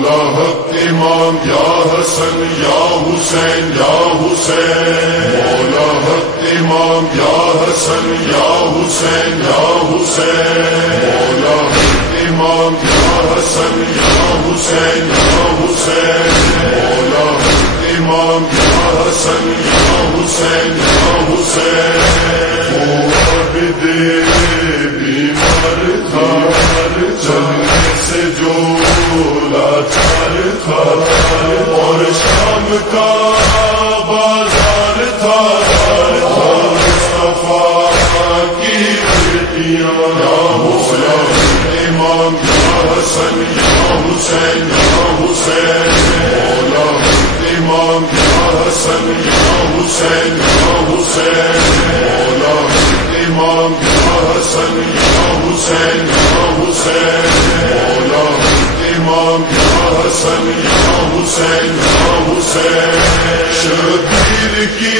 مولا حق امام یا حسن یا حسین یا حسین، مولا حق امام یا حسن یا حسین یا حسین، مولا حق امام یا حسن یا حسین یا حسین، مولا حق امام یا حسن یا حسین یا حسین۔ وہ عابد بیمار تھا، چلنے سے جو لاچار تھا، اور شام کا بازار تھا، مصطفیٰ کی بیٹیاں یا حسین امام یا حسن یا حسین یا حسین، مولا امام یا حسن یا حسین یا حسین، مولا امام یا حسن یا حسین یا حسین، مولا امام یا حسن یا حسین یا حسین۔ شبیر کی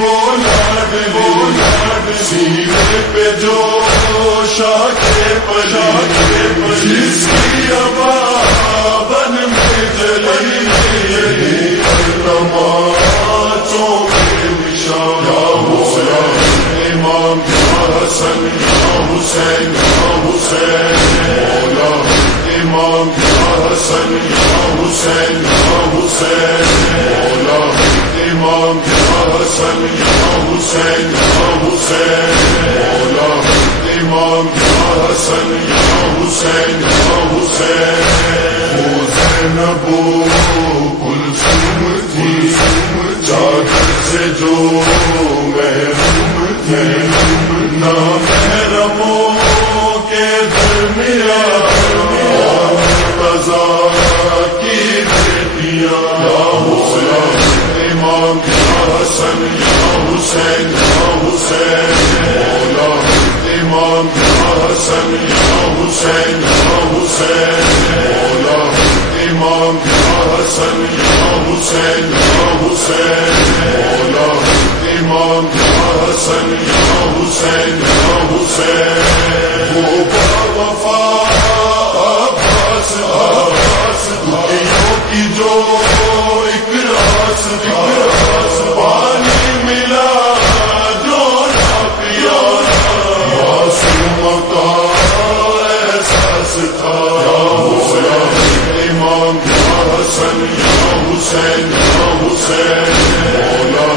وہ لاڈلی سینے پہ جو شاہ کے پلی، جس کی ابابن میں جلی تماچوں کے نشان یا حسین امام یا حسن یا حسین یا حسین، مولا امام یا حسن یا حسین یا حسین، مولا امام یا حسن یا حسین یا حسین، مولا امام یا حسن یا حسین یا حسین۔ وہ زینب و کلثوم تھی، چادر سے جو محروم تھی، نہ محرموں کے درمیان قضا کی بیٹیاں یا حسین امام یا حسن یا حسین یا حسین، مولا امام یا حسن یا حسین یا حسین، مولا امام یا حسن یا حسین یا حسین، مولا امام یا حسن یا حسین یا حسین۔ وہ باوفا عباس کی جو ایک راس پانی ملا جو نہ پیا، معصوم کا احساس تھا یا حسین امام یا حسن یا حسین یا حسین، مولا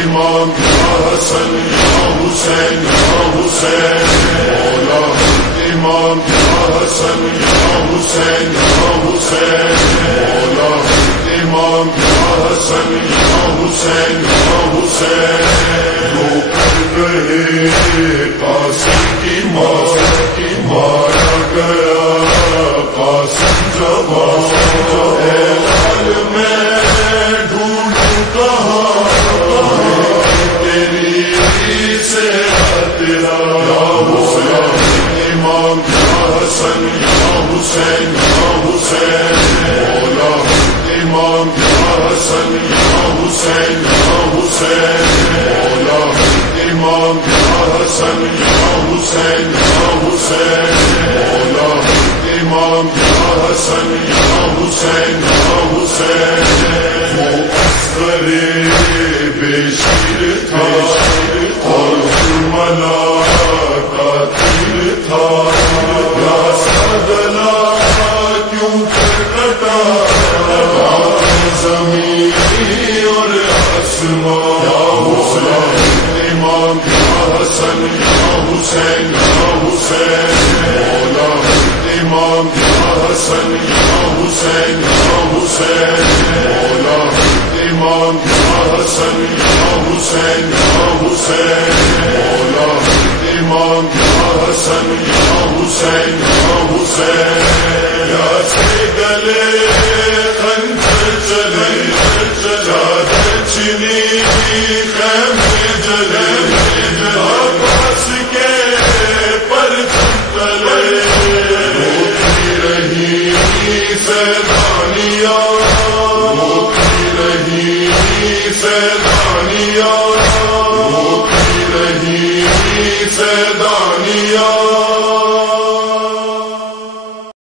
امام یا حسن یا حسین یا حسین، مولا امام یا حسن یا حسین یا حسین، مولا امام یا حسن یا حسین یا حسین۔ جو کر رہے قاسم کی مارا گیا قاسم جوان، اے لال میں ڈھونڈوں کہاں تیری سے تیرا یا حسین امام یا حسن یا حسین یا حسین، مولا امام یا حسن یا حسین یا حسین، مولا امام یا حسن یا حسین یا حسین، مولا امام یا حسن یا حسین یا حسین۔ وہ اصغر بے شیر تھا اور کربلا کا تیر تھا، یا سادلا کیوں کٹا زمین اور آسمان یا حسین امام یا حسن یا حسین یا حسین، مولا امام یا حسن یا حسین یا حسین، مولا امام یا حسن یا حسین یا حسین، مولا امام یا حسن یا حسین یا حسین۔ یا سے گلے